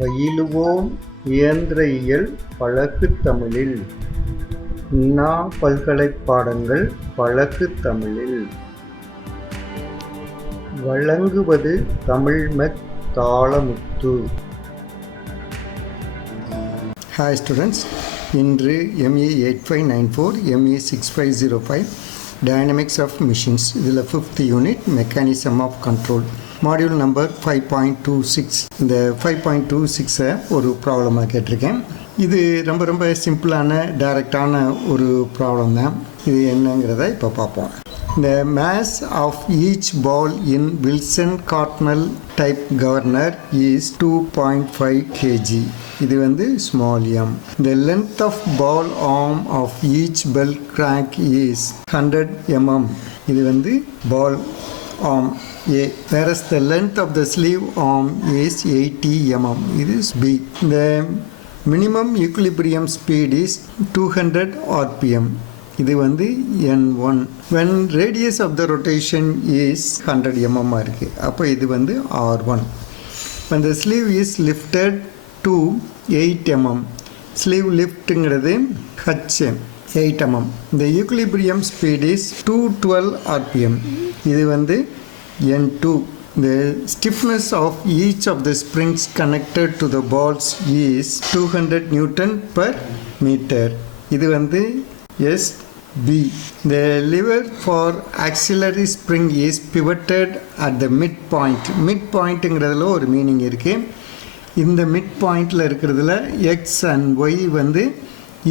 பயிலுவோம் இயந்திர இயல் பழகுத் தமிழில். அண்ணா பல்கலைப் பாடங்கள் பழகுத் தமிழில். வழங்குவது தமிழ்மெக்-தாளமுத்து. Hi students, இன்று ME 8594 ME 6505 Dynamics of Machines. இதில் 5th unit mechanism of control, module number 5.26. இந்த 5.26 ஒரு ப்ராப்ளமாக கேட்டிருக்கேன். இது ரொம்ப சிம்பிளான டைரக்டான ஒரு ப்ராப்ளம் தான். இது என்னங்கிறத இப்போ பார்ப்போம். The mass of each ball in Wilson-Hartnell type governor is 2.5 kg. இது small m. The length of ball arm of each bell crank is 100 mm. இது ball arm A. Whereas the length of the sleeve arm is 80 mm. It is B. The minimum equilibrium speed is 200 rpm. இது N1. When radius of the rotation is 100 mm இருக்கு. அப்போ இது R1. When the sleeve is lifted to 8 mm. Sleeve liftங்கிறது H 8 mm. The equilibrium speed is 212 rpm. இது N2. The stiffness of each of the springs connected to the balls is 200 Newton per meter. இது SB. The lever for auxiliary spring is pivoted at the midpoint. Midpointங்கிறதுல ஒரு meaning இருக்கு. இந்த mid பாயிண்டில் இருக்கிறதுல X and Y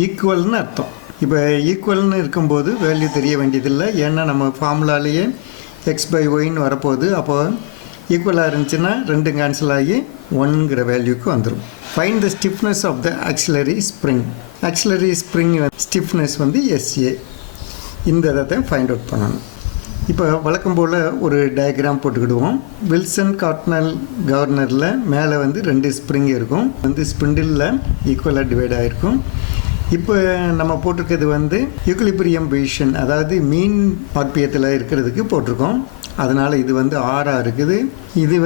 ஈக்குவல்னு அர்த்தம். இப்போ ஈக்குவல்னு இருக்கும்போது value தெரிய வேண்டியதில்லை, ஏன்னா நம்ம ஃபார்முலாலேயே எக்ஸ் பை ஒய்ன்னு வரப்போகுது. அப்போ ஈக்குவலாக இருந்துச்சுன்னா ரெண்டு கேன்சல் ஆகி 1ங்கிற வேல்யூக்கு வந்துடும். Find the stiffness of the auxiliary spring. Auxiliary spring stiffness SA. இந்த இதை ஃபைண்ட் அவுட் பண்ணணும். இப்போ வழக்கம் போல் ஒரு டயக்ராம் போட்டுக்கிடுவோம். வில்சன்-ஹார்ட்னல் கவர்னரில் மேலே 2 ஸ்ப்ரிங் இருக்கும், ஸ்பிண்டிலில் ஈக்குவலாக டிவைட் ஆகிருக்கும். இப்போ நம்ம போட்டிருக்கிறது ஈக்குலிபிரியம் பொசிஷன், அதாவது மீன் ஆர்பிஎத்தில் இருக்கிறதுக்கு போட்டிருக்கோம். அதனால் இது ஆராக இருக்குது, இது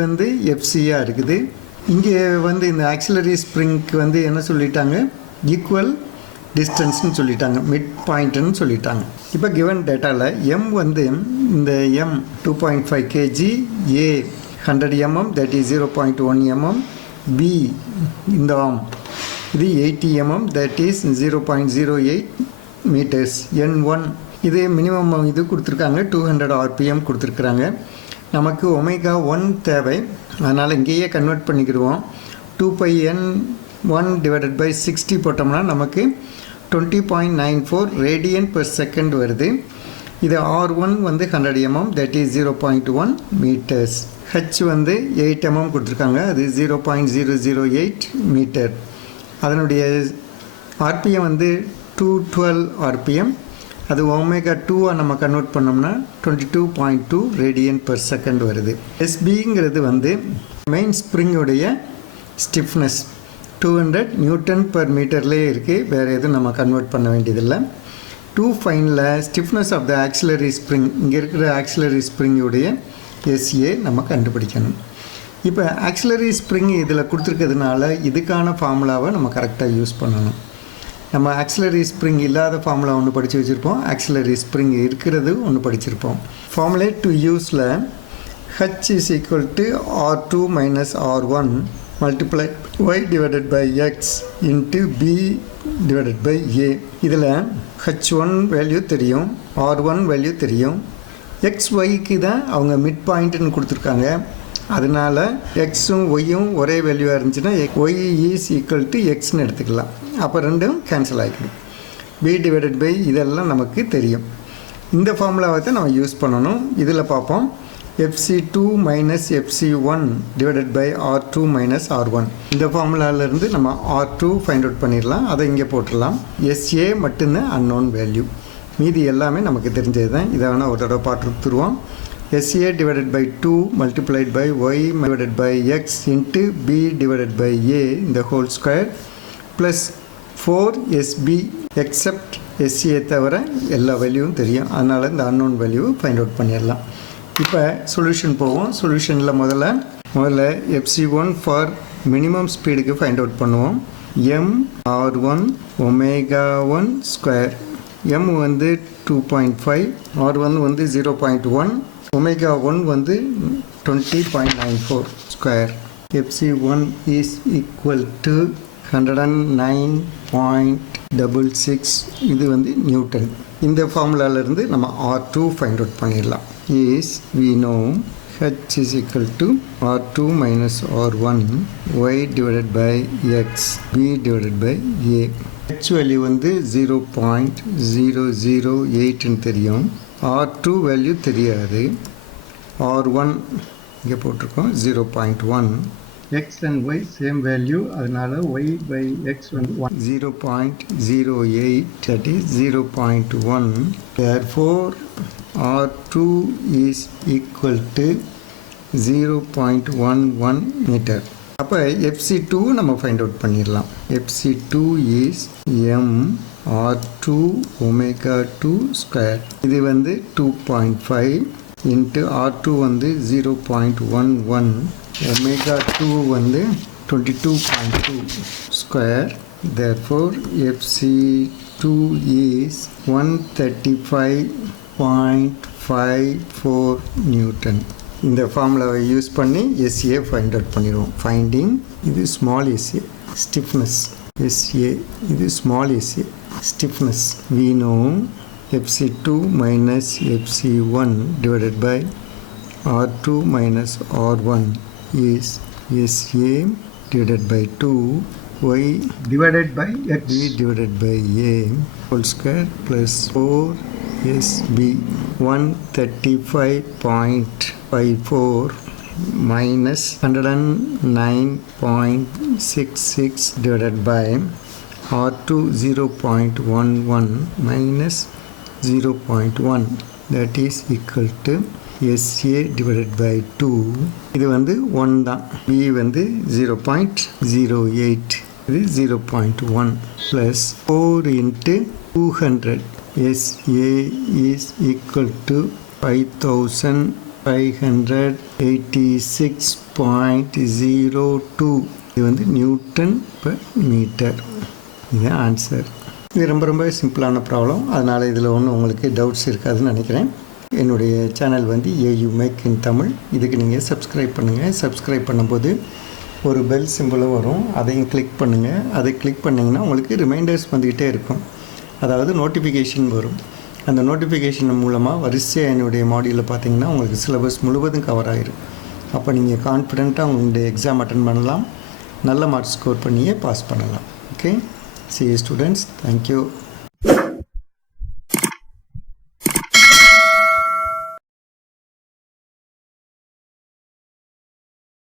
எஃப்சியாக இருக்குது. இங்கே இந்த ஆக்சிலரி ஸ்ப்ரிங்க்கு என்ன சொல்லிட்டாங்க, ஈக்குவல் டிஸ்டன்ஸ்னு சொல்லிட்டாங்க, மிட் பாயிண்ட்டுன்னு சொல்லிட்டாங்க. இப்போ கிவன் டேட்டாவில் எம் இந்த M 2.5 kg, A 100 mm, that is 0.1 mm, B இந்த ஆம் இது 80 mm, that is 0.08 metres. N1 இது மினிமம் இது கொடுத்துருக்காங்க, 200 rpm கொடுத்துருக்குறாங்க. நமக்கு ω1 தேவை, அதனால் இங்கேயே கன்வெர்ட் பண்ணிக்கிடுவோம். 2πN1 டிவைடட் பை 60 போட்டோம்னா நமக்கு 20.94 ரேடியன் பெர் செகண்ட் வருது. இது R1 100 mm, that is 0.1 meters. H 8 mm கொடுத்துருக்காங்க, அது 0.008 மீட்டர். அதனுடைய RPM 212 RPM. அது ω2 நம்ம கன்வெர்ட் பண்ணோம்னா 22.2 ரேடியன் பெர் செகண்ட் வருது. SBங்கிறது மெயின் ஸ்ப்ரிங்குடைய ஸ்டிஃப்னஸ் 200 நியூட்டன் பர் மீட்டர்லேயே இருக்குது, வேறு எதுவும் நம்ம கன்வெர்ட் பண்ண வேண்டியதில்லை. 2 ஃபைனில் stiffness of the auxiliary spring, இங்கே இருக்கிற ஆக்சிலரி ஸ்ப்ரிங்குடைய SA நம்ம கண்டுபிடிக்கணும். இப்போ ஆக்சிலரி ஸ்ப்ரிங் இதில் கொடுத்துருக்கிறதுனால இதுக்கான ஃபார்முலாவை நம்ம கரெக்டாக யூஸ் பண்ணணும். நம்ம ஆக்சிலரி ஸ்ப்ரிங் இல்லாத ஃபார்முலா ஒன்று படித்து வச்சுருப்போம், ஆக்சிலரி ஸ்ப்ரிங் இருக்கிறது ஒன்று படிச்சிருப்போம். ஃபார்முலே to யூஸில் H is equal to R2 minus R1 multiply y divided by x into b divided by a. இதில் H1 வேல்யூ தெரியும், R1 வேல்யூ தெரியும். XYக்கு தான் அவங்க மிட் பாயிண்ட்டுன்னு கொடுத்துருக்காங்க. அதனால் எக்ஸும் ஒய்யும் ஒரே வேல்யூவாக இருந்துச்சுன்னா y is equal to xன்னு எடுத்துக்கலாம். அப்போ ரெண்டும் கேன்சல் ஆகிடும். b divided by இதெல்லாம் நமக்கு தெரியும். இந்த ஃபார்முலாவை தான் நம்ம யூஸ் பண்ணணும். இதில் பார்ப்போம், FC2 minus FC1 divided by R2 minus R1. இந்த ஃபார்முலாவிலேருந்து நம்ம R2 ஃபைண்ட் அவுட் பண்ணிடலாம், அதை இங்கே போட்டுடலாம். SA மட்டும்தான் அன்னோன் வேல்யூ, மீதி எல்லாமே நமக்கு தெரிஞ்சது தான். இதை வேணால் ஒரு தடவை பார்த்துருவோம். SA divided by 2 multiplied by y divided by x into b divided by a இந்த whole square plus 4SB except SA தவிர எல்லா வேல்யூவும் தெரியும். அதனால் இந்த அன்னோன் வேல்யூ ஃபைண்ட் அவுட் பண்ணிடலாம். இப்போ சொல்யூஷன் போவோம். சொல்யூஷனில் முதல்ல முதல்ல FC1 ஃபார் மினிமம் ஸ்பீடுக்கு ஃபைண்ட் அவுட் பண்ணுவோம். m/r1 omega1 square. m வந்து 2.5, r1 வந்து 0.1, omega1 வந்து 20.94 square. FC1 is equal to 109.66. இது வந்து நியூட்டன். இந்த ஃபார்முலாவிலிருந்து நம்ம R2 ஃபைண்ட் அவுட் பண்ணிடலாம். is we know H is equal to R2 minus R1 y divided by x b divided by a. H value வந்து 0.008 தெரியும். R2 value தெரியாது. R1 இங்கே போட்டிருக்கோம் 0.1. x and y same value, அதனால y by x வந்து 0.08, that is 0.1. Therefore R2 is equal to 0.11 meter. அப்போ FC2 நம்ம find out பண்ணிடலாம். FC2 is m/r2 omega2 square. இது வந்து 2.5 இன்ட்டு R2 வந்து 0.11, omega2 வந்து 22.2 square. Therefore FC2 is 135.54 Newton. இந்த ஃபார்முலாவை யூஸ் பண்ணி SA ஃபைண்ட் அவுட் பண்ணிடுவோம். ஃபைண்டிங், இது ஸ்மால் SA ஸ்டிஃப்னஸ், SA இது small SA stiffness. we know FC2 minus FC1 divided by R2 minus R1 is SA divided by 2 y divided by x b divided by a whole square plus 4 SB. 135.54 minus 109.66 divided by R2 0.11 minus 0.1, that is equal to SA divided by 2. இது வந்து 1 தான். B வந்து 0.08, இது 0.1 plus 4 into 200. SA is equal to 5586.02. இது வந்து Newton per metre. இது answer. இது ரொம்ப சிம்பிளான ப்ராப்ளம். அதனால் இதில் ஒன்றும் உங்களுக்கு டவுட்ஸ் இருக்காதுன்னு நினைக்கிறேன். என்னுடைய சேனல் வந்து AUmech-in-tamil. இதுக்கு நீங்கள் சப்ஸ்கிரைப் பண்ணுங்கள். சப்ஸ்கிரைப் பண்ணும்போது ஒரு பெல் சிம்பிளும் வரும், அதையும் கிளிக் பண்ணுங்கள். அதை கிளிக் பண்ணிங்கன்னா உங்களுக்கு ரிமைண்டர்ஸ் வந்துக்கிட்டே இருக்கும், அதாவது நோட்டிஃபிகேஷன் வரும். அந்த நோட்டிஃபிகேஷன் மூலமாக வரிசையாக என்னுடைய மாடியூலில் பார்த்தீங்கன்னா உங்களுக்கு சிலபஸ் முழுவதும் கவர் ஆகிடும். அப்போ நீங்கள் கான்ஃபிடெண்ட்டாக உங்களுடைய எக்ஸாம் அட்டன் பண்ணலாம், நல்ல மார்க்ஸ் ஸ்கோர் பண்ணியே பாஸ் பண்ணலாம். Okay, see you students. Thank you.